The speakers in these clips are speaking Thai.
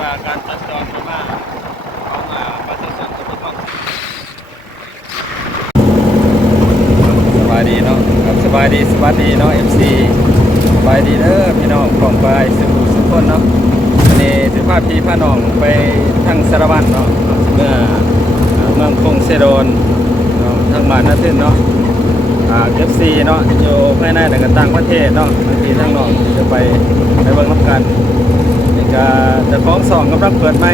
ว่าการตัดจรเข้ามาของอาประชาชนสมุทรปราสบายดีเนาะครับสบายดีสวัสดีเนาะ FC สบายดีเด้อพี่น้องของไปสุขสุขคนเนาะอันนี้ถือภาพพี่พาน้องไปทางสารวัตรเนาะเมื่อเมืองคงเซโดนเนาะทางบ้านนาทึนเนาะอ่า FC เนาะอยู่ภายในแต่ก็ต่างประเทศเนาะบางทีทั้งน้องจะไปไปเบิ่งน้ำกัน ก็เจะคล้าของสองกำลังเปิดใหม่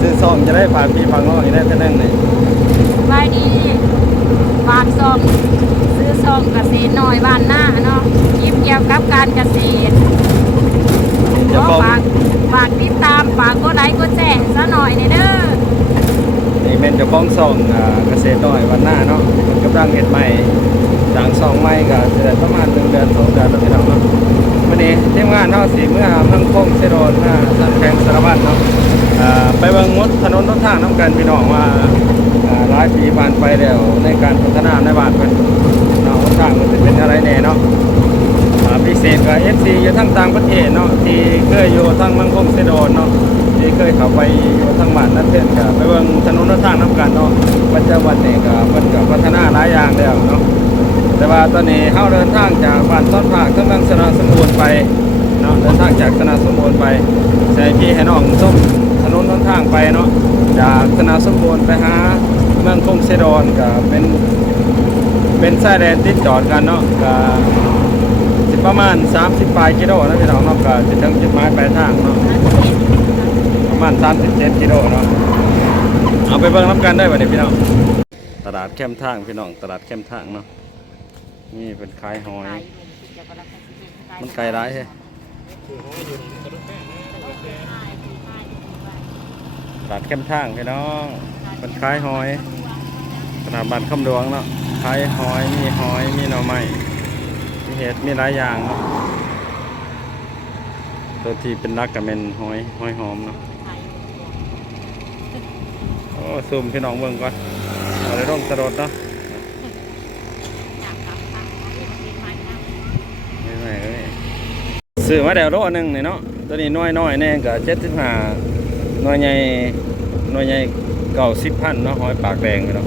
ซื้อซองจะได้ผ่านพี่ฟังน้องอีกได้เท่านั้นเลยสบายดีบ้านซองซื้อซองเกษตรหน่อยบ้านหน้าเนาะคลิปเกี่ยวกับการเกษตรเจะก็คล้าของฝากฝากติดตามฝากกดไลค์กดแชร์ซะหน่อยในเด้อนี่เป็นเจ้องซองเกษตรน้อยวันหน้าเนาะกำลังเห็ดใหม่ดังซองใหม่ก็จะประมาณหนึ่งเดือนสองเดือนแล้วพี่น้องเนาะวันนี้ทีมงานเนาสีเมื่อเมืองคงเซโดนมาสันแขงสารวัตรเนาะไปเบิ่งมดถนนรถทางน้ำกันพี่น้องว่าอ่าหลายปีผ่านไปแล้วในการพัฒนาในบ้านเพิ่นเนาะทางมันจะเป็นอะไรแน่เนาะ อ่าพิเศษกับ FC อยู่ทั้งต่างประเทศเนาะที่เคยอยู่ทั้งเมืองคงเซโดนเนาะที่เคยเข้าไปอยู่ทั้งบ้านนั่นเพื่อนก็ไปเบิ่งถนนทางน้ำกันเนาะปัจจุบันนี้ก็เพิ่นก็พัฒนาหลายอย่างแล้วเนาะแต่ว่าตอนนี้เฮาเดินทางจากบ้านต้นภาคทั้งเมืองสนาสมบูรณ์ไปเนาะเดินทางจากสนาสมบูรณ์ไปใส่พี่ให้น้องส้มถนนรถทางไปเนาะจากสนาสมบูรณ์ไปหาเมืองคงเซโดอนก็เป็นเป็นสายแดนติดจอดกันเนาะก็สิ ประมาณ 30ปลายกิโลนะพี่น้องเนาะก็จะถึงจุดหมายปลายทางเนาะประมาณ 37กิโลเนาะเอาไปเบิ่งน้ำกันได้ป่ะเนี่ยพี่น้องตลาดแคมทางพี่น้องตลาดแคมทางเนาะนี่เป็นขายหอย มันไกลร้ายใช่ตลาดแคมทางพี่น้องเป็นขายหอยสนามบันคำหลวงเนาะขายหอยมีหอยมีหน่อไม้ เห็ดมีหลายอย่างเนาะตัวที่เป็นรักกับเป็นหอยหอยหอมเนาะโอ้ซูมพี่น้องเบิ่งก่อนเอาได้ร่มกระโดดเนาะไม่ไม่เอ้ยซื้อมาแล้วโลหนึงนี่เนาะตัวนี้น้อยน้อยแน่ก็เจ็ดสิบห้าน้อยใหญ่น้อยใหญ่เก้าสิบพันเนาะหอยปากแดงพี่น้อง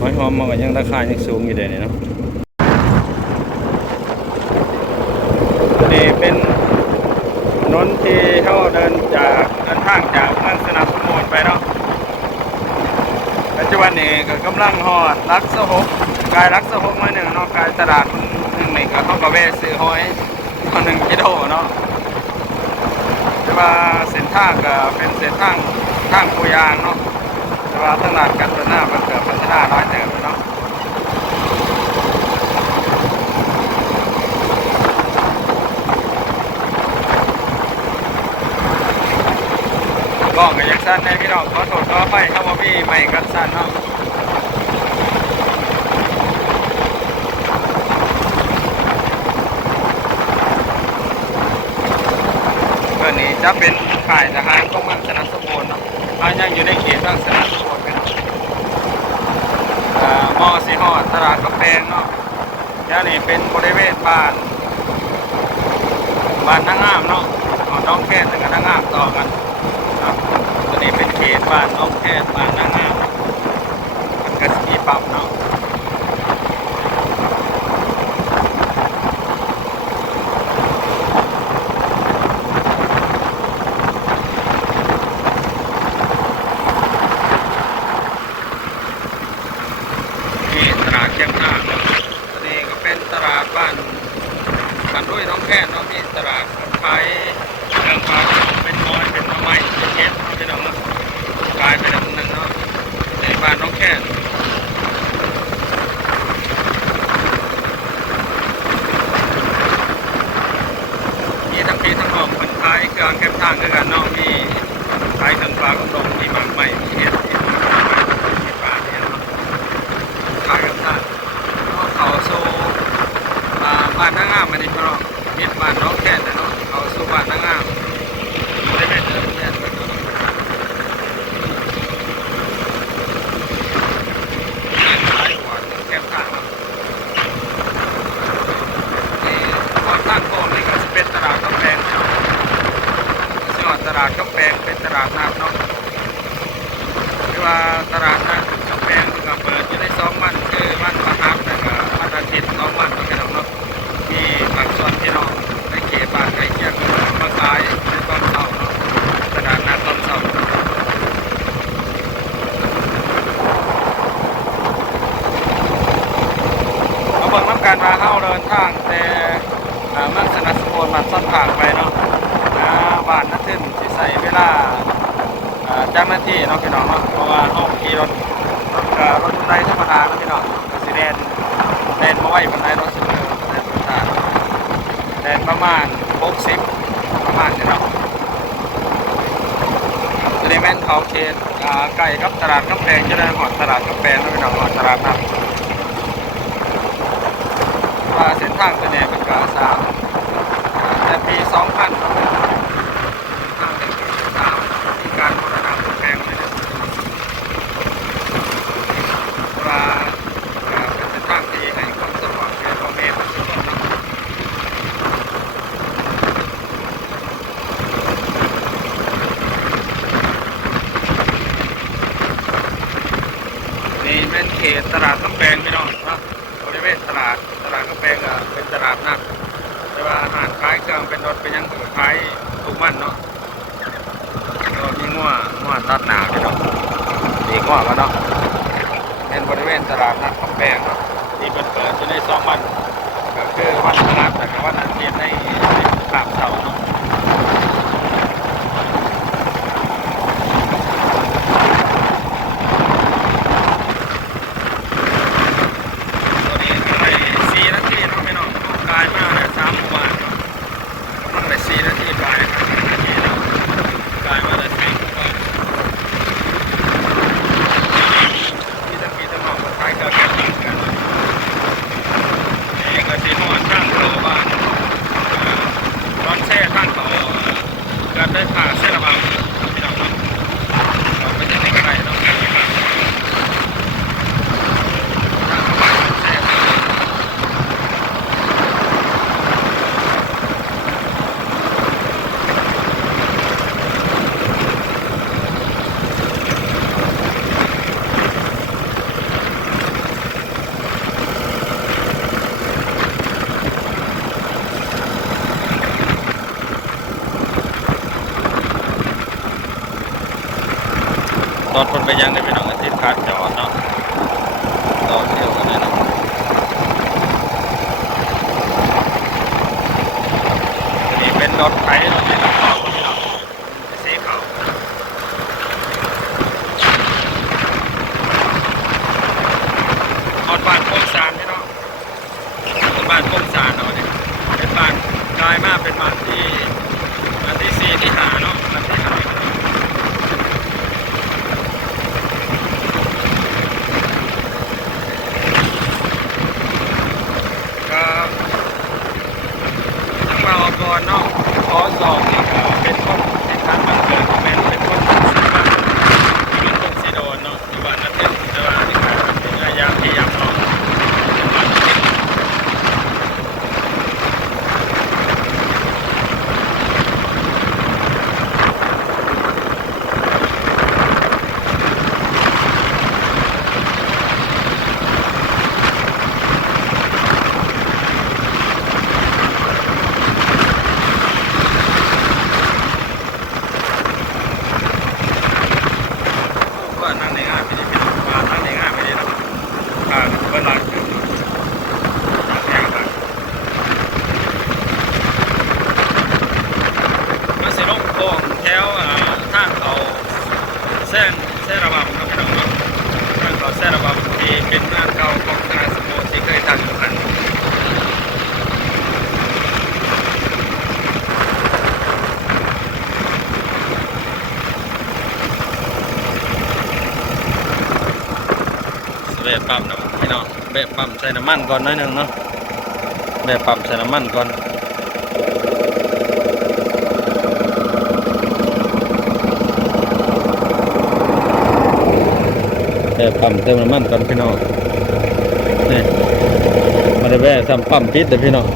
หอยหอมมันก็ยังราคายังสูงอยู่เดี๋ยวนี้เนาะ ตัวนี้เป็นถนนที่เขาเดินจากเดินทางจากเมืองสนามสมุทรไปเนาะ ปัจจุบันนี้ก็กำลังหอด รักสหกกายรักสหกมาหนึ่งเนาะกายตลาดหนึ่งหนี่งก็เข้าก็แวซื้อหอยมาหนึ่งกิโลเนาะแต่ว่าเส้นทางก็เป็นเส้นทางทางปูยางเนาะแต่ว่าตลาดกันตนามันเกิดพัฒนาหลายเติมเนาะกล้องก็ยังสั้นแน่พี่น้องขอโทษขออภัยถ้าว่าพี่ไม่กันสั้นเนาะ ก็นี้ จะเป็นข่ายทหารของเมืองสนามสมบูรณ์เนาะอายังอยู่ในเขตเมืองสนามสมบูรณ์เป็นอ่ามอสีหอดตลาดกาแฟเนาะย่านนี้เป็นบริเวณบ้านบ้านนางงามเนาะของน้องแค่ถึงกับนางงามต่อกันนาะตัวนี้เป็นเขตบ้านน้องแค่บ้านนางงามเป็นกระสีปั๊มเนาะากเชียงหน้าอันนี้ก็เป็นตลาดบ้านบ้านด้วยน้องแก้น้องที่ตลาดขายเครื่องปลาเป็นน้อยเป็นน้ำไม้เป็นเย็นเป็นน้ำกลายเป็นน้ำหนึ่งเนาะในบ้านน้องแก้นี่ทั้งปีทั้งหอมเป็นขายเครื่องแก้มทางด้วยกันเนาะมีขายเครื่องปลาก็งตรงที่มังไม่เห็ดามันดิพี่น้องเฮ็ดบ้านน้องแก่นนะเนาะเอาสู่บ้านนางงามได้แม่เด้อแม่เป็นตลาดกำแงจังหวัดตลาดกำแพงเป็นตลาดน้ำเนาะที่ว่าตลาดน้ำกำแพงเปิดอยู่ในสองวัน การมาเฮาเดินทางแต่เมื่อสนัสโคนมาต้นผ่านไปเนาะบ้านนั่นขึ้นที่ใส่เวลาจ้าหน้าที่เนาะพี่น้องเนาะเพราะว่าเฮาขี่รถรถรถไดธรรมดาเนาะพี่น้องกสิแดนแดนมาไว้บนไดรถสุดเลยแดนสุดท้าแดนประมาณ60ประมาณเนาะเริเวณเขาเชนไก่กับตลาดกำแพงจะได้หอดตลาดกำแพงแล้วไปหอดตลาดน้ำ ข้างแสดงเป็นกาสามแต่ปี 2 5 อกแล้วเนาะเป็นบริเวณตลาดนัดของแปงเนาะที่เปิดเปิดจะได้สองวันก็คือวันพฤหัสก็วันอาทิตย์ในภาคเสาร์ำมันก่อนน้อยหนึ่งเนาะแม่ปั๊มใส่น้ำมันก่อนแม่ปั๊มเติมน้ำมันก่อนพี่น้องนี่มาได้แวะซ้ำปั๊มปิดแต่พี่น้อง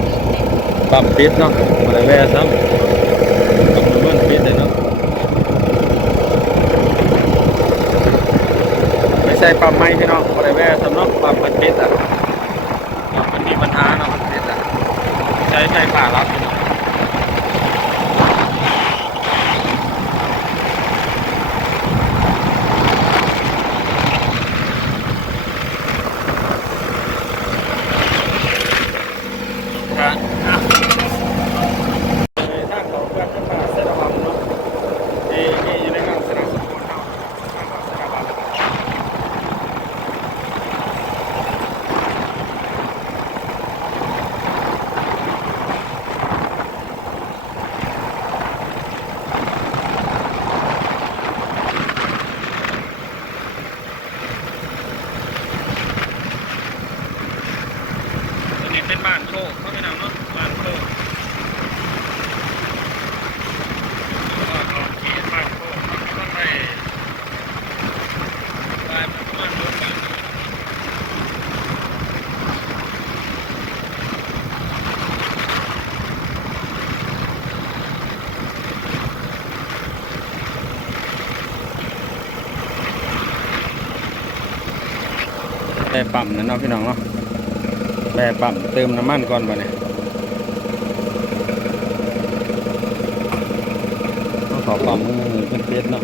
ปั๊มปิดเนาะมาได้แวะซ้ำปั๊มน้ำมันปิดเลยเนาะไม่ใช่ปั๊มไม้พี่น้องมาได้แวะซ้ำเนาะปั๊มมันปิดอะ ปัญหาเนาะใช้ไฟป่ารับั๊มนะเนาะพี่น้องเนาะแม่ปั๊มเติมน้ำมันก่อนไปเนี่ยขอปั๊มมือเป็นเพชรเนาะ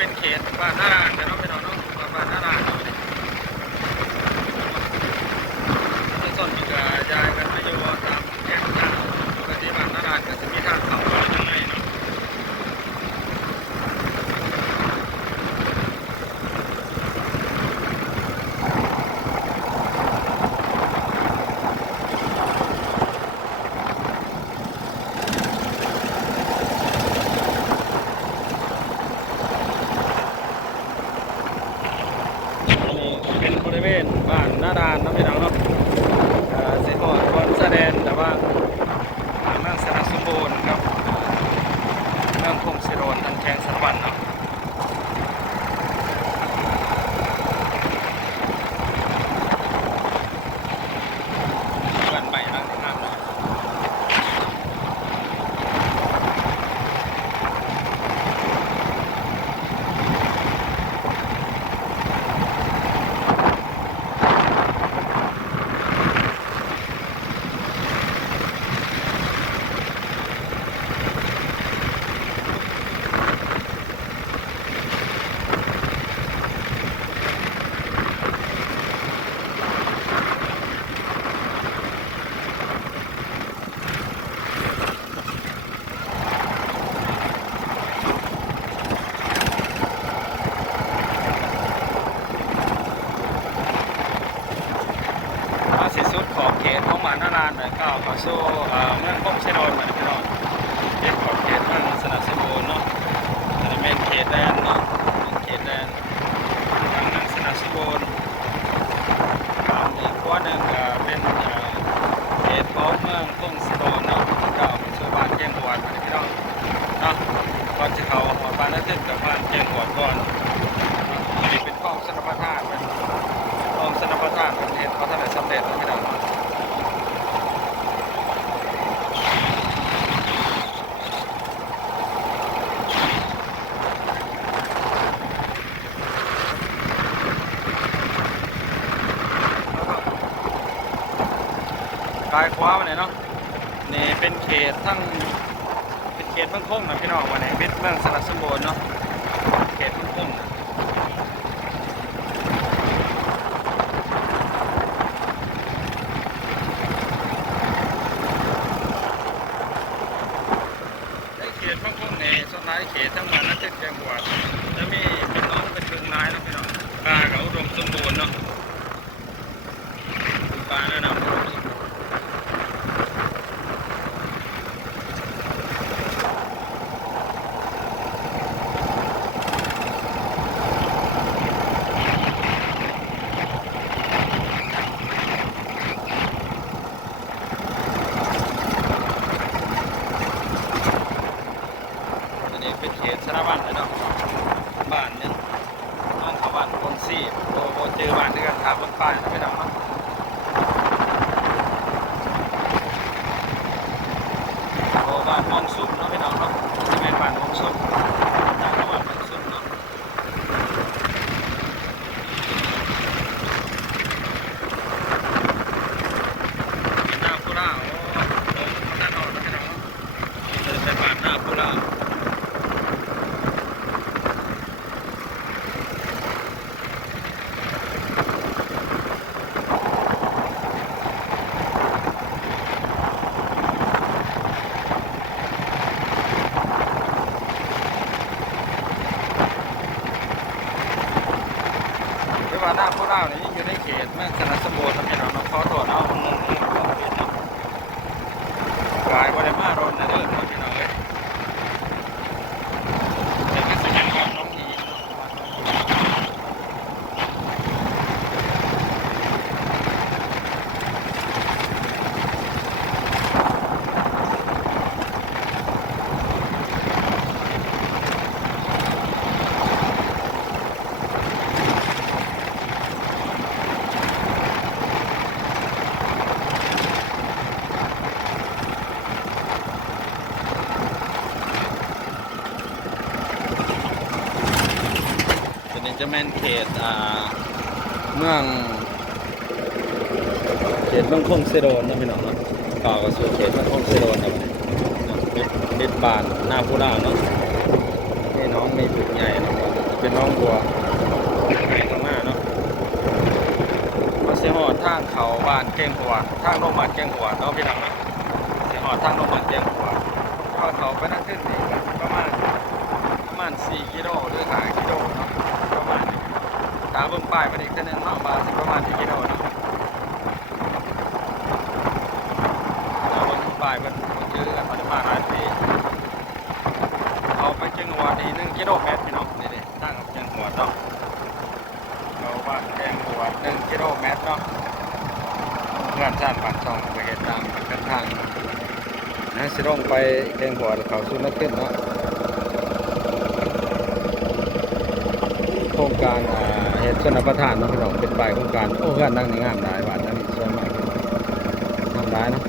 เป็นเขตว่าถ้าเดี๋ยวาสู้เมืองคงเชโดนเหมือนพี่น้องเขตขอบเขตเมืองสนับสนุนเนาะอันนี้เป็นเขตแดนเนาะเขตแดนทางนั้นสนับสนุนอีกข้อหนึ่งเป็นเขตพ้องเมืองคงเชโดนเนาะก็ชื่อบ้านแก้งหวดเหมือนพี่น้องเนาะก่อนจะเข้าหัวบ้านแล้วขึ้นกับบ้านแก้งหวดก่อนอันเป็นกล้องสนับสนุนเป็นกองสนับสนุนเป็นเขตเขาทำได้สำเร็จแล้วพี่น้ ทั้งเป็นเขตเมืองคงนะพี่น้องวันนี้เป็นเมืองสระสมบูรณ์เนาะเขตเมืองคงนะในเขตเมืองคงนี่ส่วนท้ายเขตทั้งมันนั่นเป็นจังหวัดจะมีเป็นน้องเป็นเมืองนายเนาะพี่น้องปลากับอุดมสมบูรณ์เนาะปลาแนะนำอุดมสมบูรณ์ อันนี้เป็นเขตสารบัญเลยเนาะบ้านเนี่ยบ้านเขาบ้านคน ซี่โบโบเจอบ้านที่กันทาบนป้ายไม่ต้องเนาะโบบ้านมองซุปเนาะไม่ต้องเนาะที่แม่นบ้านมองซุปทางเขาบ้านมองซุปเนาะหน้าพุล่าโอ้โหหน้านอนนะไม่ต้องเนาะเดินไปบ้านหน้าพุล่า หรือว่าหน้าผู้เล่านี่อยู่ในเขตเมืองสนัสมบูรณ์นะพี่น้องเราขอโทษเนาะมันงงๆของเขตเนาะกลายว่าได้มาโดนนะเด้อเนาะพี่น้องเลยแต่ก็สัญญาณความน้องอีตัวนี้จะแม่นเขตอ่าเมืองเขต เซโดนนะพี่น้องเนาะต่อกับสู่เขตเมืองคงเซโดนนะวันนี้ติดติดบานหน้าผู้เล่าเนาะนี่น้องมีจุดใหญ่เนะเป็นน้องบัวไปข้างหน้าเนาะมาเสียหอดทางเขาบ้านเก้งหัวทางโรงพยาบาลเก้งหัวเนาะพี่น้องเนาะเสียหอดทางโรงพยาบาลเก้งหัวก็เขาไปนั่งขึ้นนี่ประมาณประมาณ4กิโลหรือ5กิโลเนาะประมาณตาเบิ่งป้ายมันอีกเท่านึงเนาะบาสิประมาณ4กิโลเนาะตาเบิ่งป้าย มันมันเจอกันมาได้มาหลายปีเอาไปจังหวัดนี่1กิโลเมตรพี่น้องนี่ดิทางกับจังหวัดเนาะเราบ้านแกงหัว1กิโลเมตรเนาะเพื่อนชาติบ้านช่องไปเฮ็ดตามกันทางนะสิลงไปแกงหัวเขาสุนัขขึ้นเนาะโครงการอ่าเฮ็ดชนประทานเนาะพี่น้องเป็นใบโครงการโอ้เพื่อนนั่งในงามหลายบาทนั่นนี่สวยมากทำร้ายเนาะ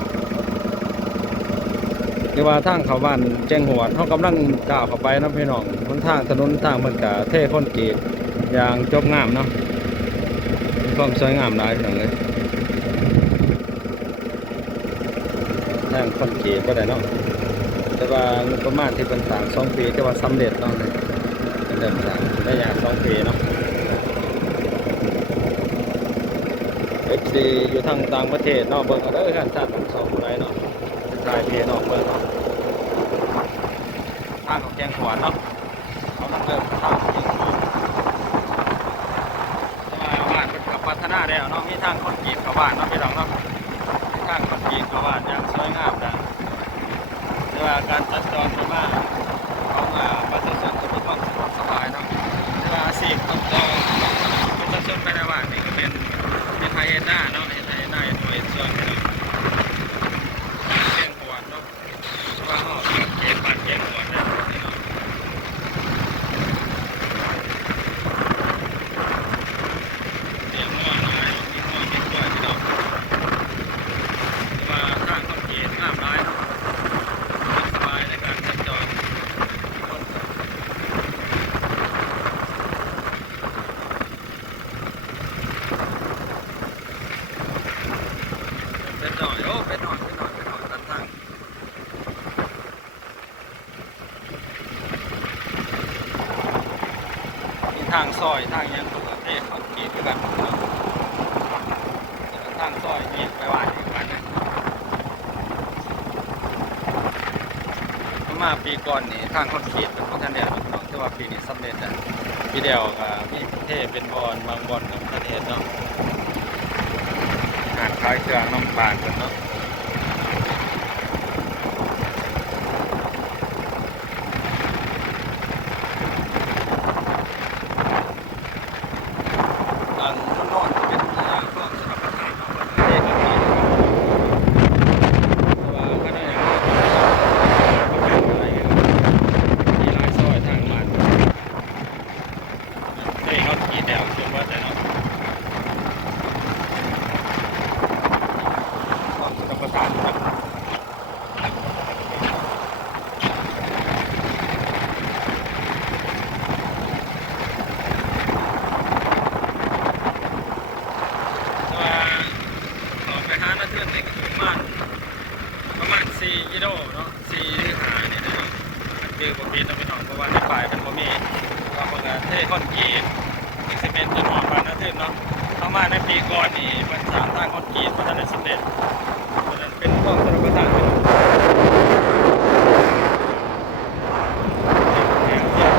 ว่าทางเขาบ้านแจ้งหัวเฮากำลังก้าวเข้าไปนะพี่น้องบนทางถนนทางมันก็เท่คอนกรีตอย่างจบงามเนาะมีความสวยงามหลายพี่น้องเลยทางคอนกรีตก็ได้เนาะแต่ว่างบประมาณที่เป็นต่างสองปีแต่ว่าสำเร็จเนาะเดินทางได้ยางสองปีเนาะเอฟซีอยู่ทางต่างประเทศนาะเบิ่งเอาเด้อกันชาติทั้งสองไรเนาะชายเพี่น้องเบิ่ง งของขวานเนาะเขาต้องเดินทางของแกงขวานแต่ว่าบ้านเป็นกับพัฒนาแล้วเนาะมีทางคนกรีตเข้าบ้านเนาะพี่น้องเนาะมีทางคนกรีตเข้าบ้านอย่างสวยงามนะแต่ว่าการจัดจรไปบ้านของประชาชนจะมีความสะดวกสบายเนาะแต่ว่าอาชีพของเราประชาชนไปในบ้านนี่ก็เป็นเป็นไทยเอ็นหน้าเนาะเห็นไทยเอ็นหน้าเห็นตัวเอ็นส่วนเนาะเชียงขวานเนาะว่าห่อเขตบ้านเชียงขวานเนี่ยนี่เนาะ ทางซอยทางยังประเทศเขาขีดด้วยกันทางซอยนี่ไปว่าอีกวันนึงมาปีก่อนนี่ทางคนกรีตเป็นของท่านเดียวเนาะแต่ว่าปีนี้สำเร็จแล้วปีเดียวก็มีประเทศเป็นบอลบางบอลกับประเทศเนาะงานขายเครื่องน้ำบานกันเนาะ อันนอนเป็นทางเครื่องสำหรับประเทศประเทศแบบนี้เพราะว่าก็ได้อย่างอะไรเงี้ยมีลายซอยทางมันเฮ้ยเขาขี่แถวจนว่าแต่เนาะความสำหรับประทานครับว่าต่อไปหาหน้าเทือนในกประมาณประมาณ4กิโลเนาะ4หรือ5เนี่ยนะครับคือบ่ปีต้องไปน้องเพราะว่าในป่ายเป็นบ่มีก็เพิ่นก็เทคอนกรีตมิกซิเมนต์จนหอมบานหน้าเทือนเนาะเข้ามาในปีก่อนนี่มันสร้างทางคอนกรีตบ่ทันได้สำเร็จเพราะฉะนั้นเป็นข้อสรุปประทานเป็นแนวเที่ยว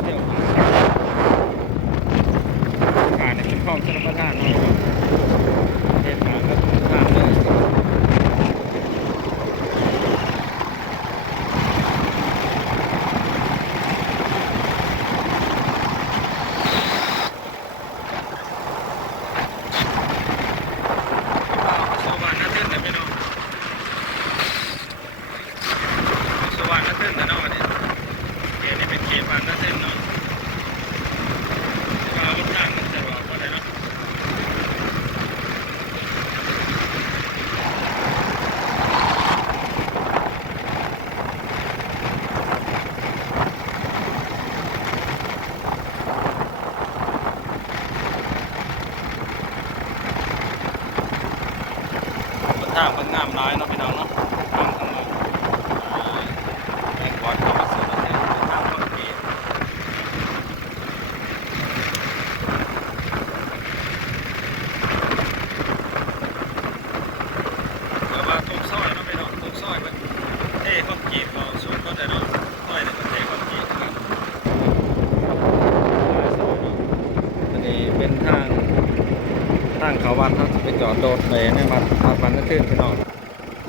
เที่ยว ของชนปประทานเนาะ เหตุการณ์ก็ทางเลยสว่านน่าตื่นเลยพี่น้องสว่านน่าตื่นนะเนาะวันนี้เกมนี้เป็นเกมผ่านน่าตื่นเนาะก็ลูกทางมันจะบอกว่าได้เนาะ บนทางมันงงามน้อยเนาะพี่น้องเนาะทางข้างหลังอ่าแรงกอดเข้ามาสู่ประเทศเป็นทางคอนกรีตแล้วว่าตรงซอยเนาะพี่น้องตรงซอยมันเท่คอนกรีตก็สูงก็ได้เนาะซอยเนี่ยก็เท่คอนกรีตครับอันนี้เป็นทาง ทางเขาวัดเขาจะไปจอดโดดเลยในวัดวัดวันนั่นขึ้นพี่น้อง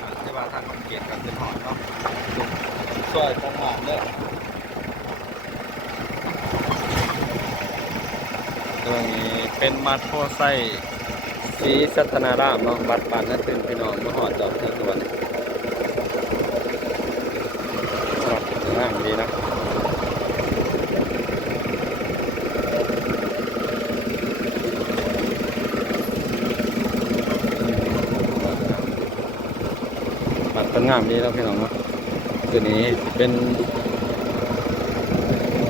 อ่าที่ว่าทางคอนกรีตกับเป็นหอดเนาะซอยตรงหานเด้อตรงนี้เป็นมัด โพไซสีสัตนารามเนาะวัดบานนั่นขึ้นพี่น้องมาหอดจอดเทือกวันวัดงามดีนะปัดเป็นงามดีแล้วพี่น้องเนาะตัวนี้เป็น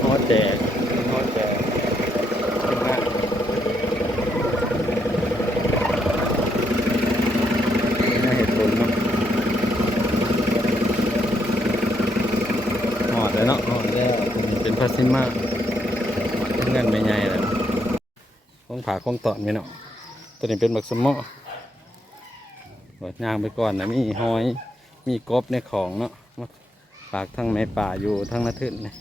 ฮอแจกฮอแจกเป็นงามน่าเห็นผลเนาะหอดเลยเนาะหอดแล้วตัว นี้นมากเงินไม่ใหญ่เลยคงผ่าคงตอนไม่เนาะตัวนี้เป็นบักสมอเปิดยางไปก่อนนะมีหอย มีกบในของเนาะฝากทั้งแม่ป่าอยู่ทั้งนาทึนนะ